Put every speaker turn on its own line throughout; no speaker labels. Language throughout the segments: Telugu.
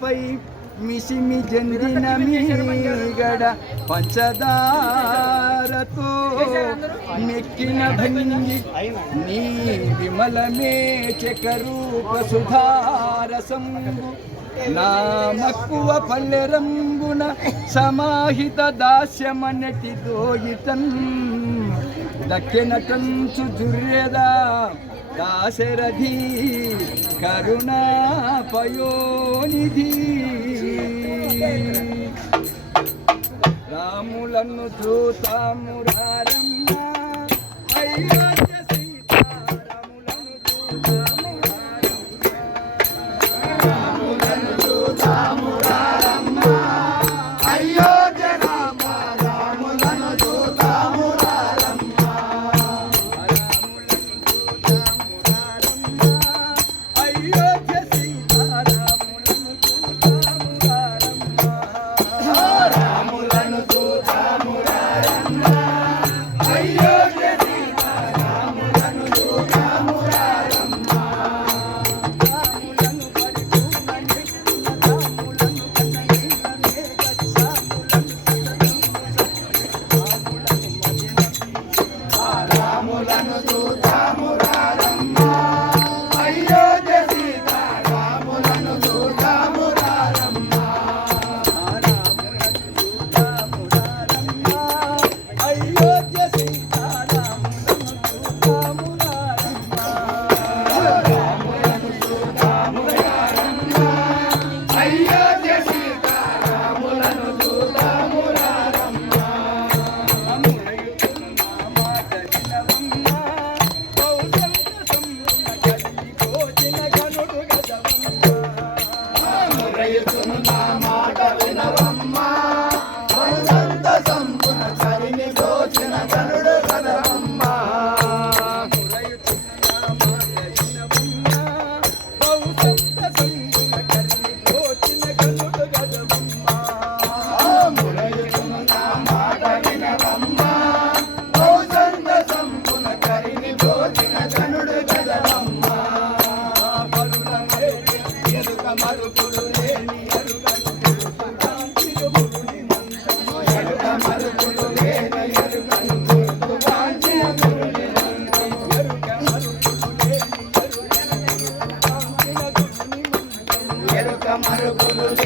పై మిసిమి చెందిన మీగడ పంచదారతో మెక్కిన భంగి నీ విమలమే చకరూప సుధారసంగు నా మక్కువ పల్లె రంగున సమాహిత దాస్యమనటి దోయితం దక్కినటంచు జుర్రెదా దాశరథి కరుణాపయోనిధి. రాములను చూతాము రారమ్మ
అయ్యో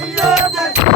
Hayır desin.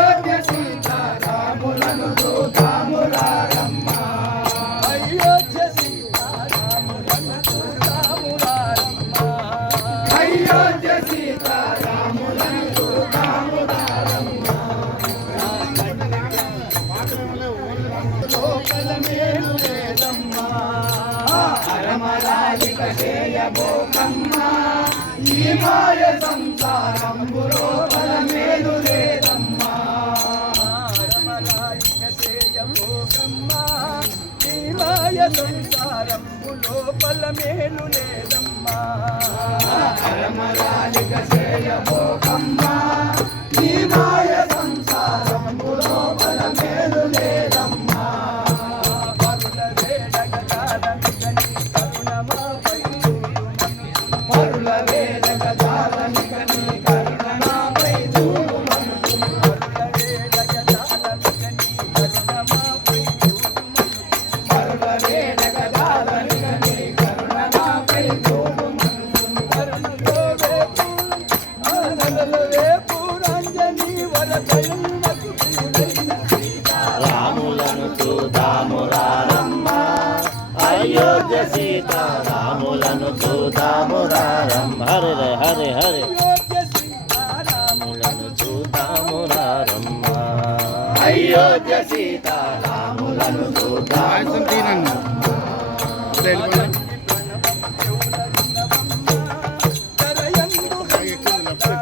జయబోకమ్మ ఈ మాయ
సంసారం గురో బలమేదు లేదమ్మ.
రమలాయ జయబోకమ్మ ఈ మాయ సంసారం లోపల మేలు లేదమ్మా.
రమలాయ జయబోకమ్మ ఈ
రాములను చూదామురారమ్మ అయోధ్య సీతారాములను చూదామురారమ్మ హరే రే హరే హరే.
అయోధ్య సీతారాముల
రాములను చూదామురారమ్మ అయోధ్య సీతారాములను చూదామురారమ్మ
ధరయందు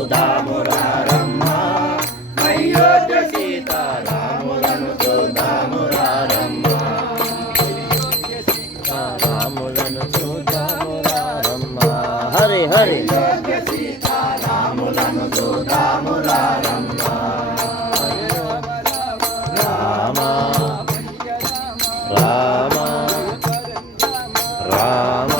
చూద్దామురారమ్మ అయోధ్య సీతారాములను చూద్దామురారమ్మ సీతారాములను చూద్దామురారమ్మ
హరి హరి. అయోధ్య సీతారాములను చూద్దామురారమ్మ రామ రామ రామ.